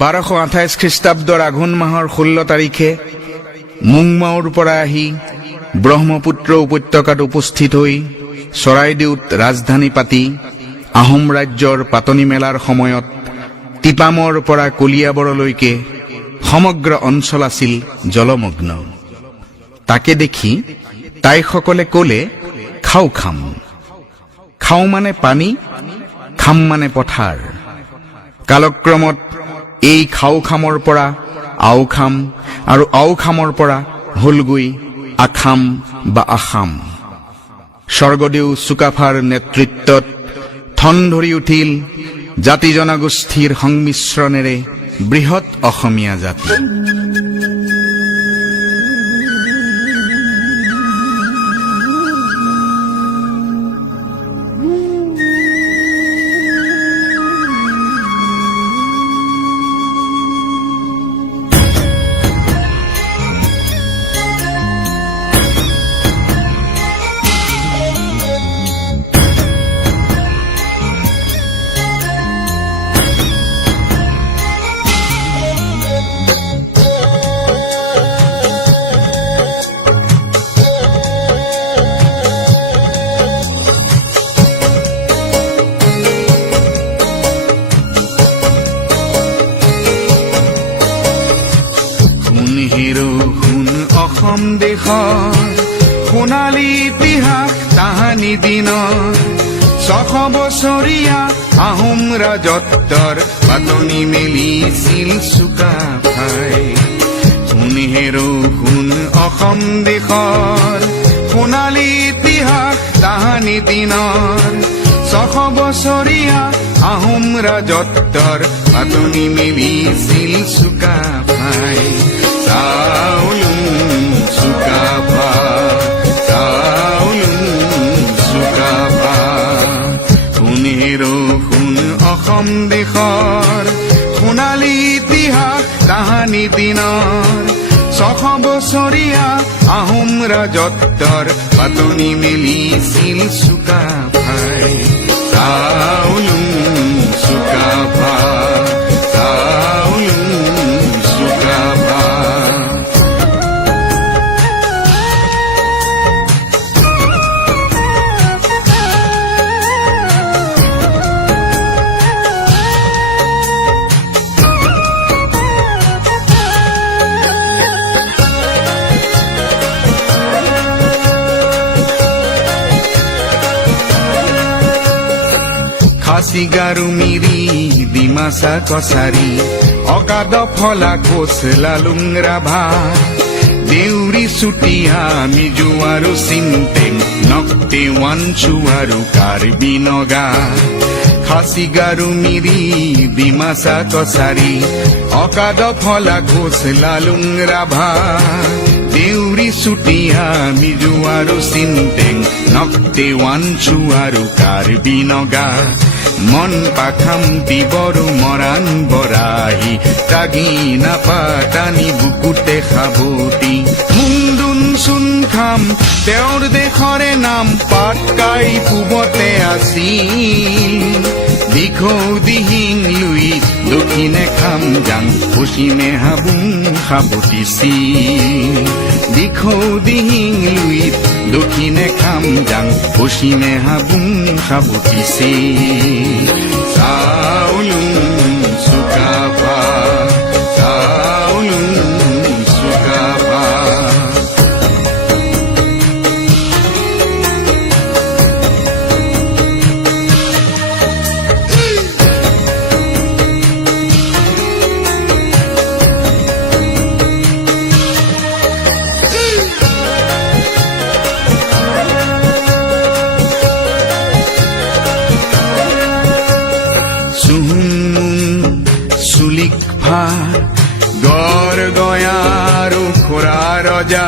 1228 খ্ৰীষ্টাব্দৰ আঘোণ মাহৰ 16 তাৰিখে মুংমাওৰ পৰা আহি ব্ৰহ্মপুত্ৰ উপত্যকাত উপস্থিত হৈ চৰাইদেউত ৰাজধানী পাতি আহোম ৰাজ্যৰ পাতনি মেলাৰ সময়ত টিপামৰ পৰা কলিয়াবৰলৈকে সমগ্ৰ অঞ্চল আছিল জলমগ্ন। তাকে দেখি তাইসকলে ক'লে, খাও খাম। খাও মানে পানী, খাম মানে পথাৰ। কালক্ৰমত এই খাও খামৰ পৰা আও খাম আৰু আও খামৰ পৰা হলগৈ আখাম বা আসাম। স্বৰ্গদেউ চুকাফাৰ নেতৃত্বত থন ধৰি উঠিল জাতি জনগোষ্ঠীৰ সংমিশ্ৰণেৰে বৃহৎ অসমীয়া জাতি। শুন অসম দেশৰ সোণালী ইতিহাস তাহানি দিনৰ 600 বছৰীয়া আহোম ৰাজত্বৰ পাতনি মেলিছিল চুকাফাই। শুন অসম দেশৰ সোণালী ইতিহাস তাহানি দিনৰ 600 বছৰীয়া আহোম ৰাজত্বৰ পাতনি মেলিছিল চুকাফাই। শুন অসম দেশৰ সোণালী ইতিহাস তাহানি দিনৰ 600 বছৰীয়া আহোম ৰাজত্বৰ পাতনি মেলিছিল চুকাফাই। চুকাফা খাচিগাৰু মিৰি ডিমাচা কছাৰী অগাধ ফলা কোচ লালুংৰা ভা দেউৰী চুতীয়া মিজু আৰু চিন্তেং নক্তে ৱানচু আৰু কাৰ্বি নগা। খাচিগাৰু মিৰি ডিমাচা কছাৰী অগাধ ফলা কোচ লালুংৰা ভা দেউৰী চুতীয়া মিজু আৰু চিন্তেং নক্তে ৱানচু আৰু কাৰ্বি নগা। মন পাখাম দিবৰু মৰাণ বৰাহী তাগি নাপাতানি বুকুতে সাবতি। মুংদুন চুন খাম তেওঁৰ দেশৰে নাম পাটকাই পূবতে আছিল। দিখৌ দিহিং লুই দক্ষিণে খাম যাং পশ্চিমে হাবুং সাবতিছিল। দিখৌ দিহিং লুই দক্ষিণে খাম যাং পশ্চিমে হাবুং সাবতিছিল। চাউলুং চুকাফা চাউলুং চুকাফা। চুলিক ভা গড় গয়াৰু খুৰা ৰজা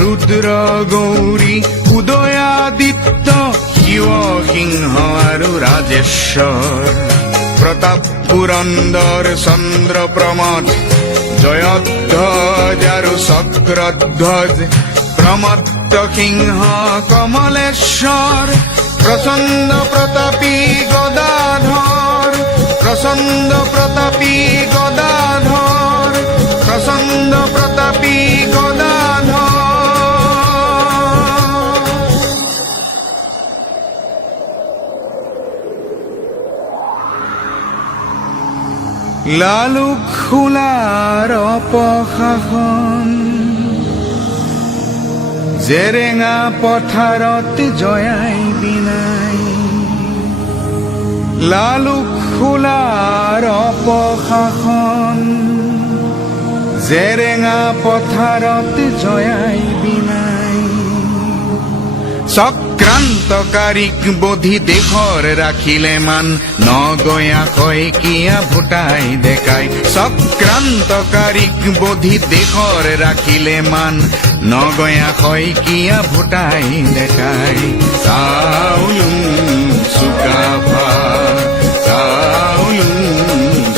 ৰুদ্ৰ গৌৰী উদয়াদিত্য শিৱ সিংহ আৰু ৰাজেশ্বৰ। প্ৰতাপ পুৰন্দৰ চন্দ্ৰ প্ৰমদ জয়ধ্বজ আৰু চক্ৰধ্বজ প্ৰমত্ত সিংহ কমলেশ্বৰ। প্ৰচণ্ড প্ৰতাপী গদাধৰ, প্ৰচণ্ড প্ৰতাপী গদাধৰ। লালুক খোলাৰ অপশাসন জেৰেঙা পথাৰত জয়াই বিনাই লালুক খোলাৰ অপশাসন জেৰেঙা পথাৰত জয়াই বিনাই চক্ৰান্তকাৰীক বধি দেশৰ ৰাখিলে মান নগঞা কয়কীয়া ভোটাই দেখাই চক্ৰান্তকাৰীক বধি দেশৰ ৰাখিলে মান নগঞা কয়কীয়া ভোটাই দেখাই চাউলুং চুকাফা চাউলুং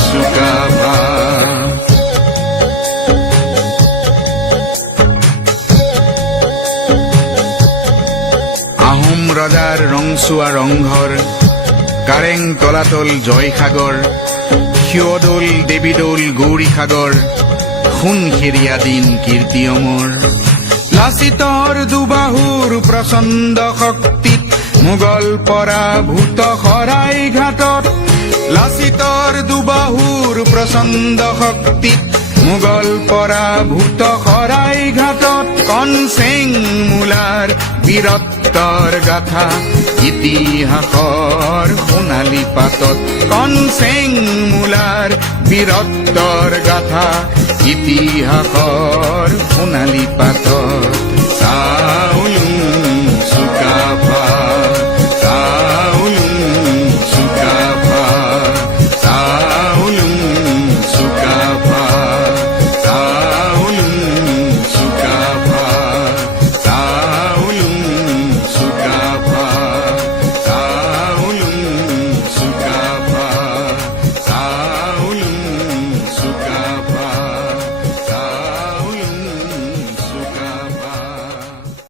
চুকাফা আহোম ৰজাৰ ৰংচুৱা ৰংঘৰ কাৰেং তলাতল জয়সাগৰ শিৱদৌল দেৱীদৌল গৌৰীসাগৰ সোণসেৰীয়া দিন কীৰ্তি অমৰ লাচিতৰ দুবাহুৰ প্ৰচণ্ড শক্তিত মোগল পৰাভূত শৰাই ঘাটত লাচিতৰ দুবাহুৰ প্ৰচণ্ড শক্তিত মোগল পৰাভূত শৰাই ঘাটত কনচেং মূলাৰ বীৰত্বৰ গাথা ইতিহাসৰ সোণালী পাতত কনচেং মূলাৰ বীৰত্বৰ গাথা ইতিহাসৰ সোণালী পাতত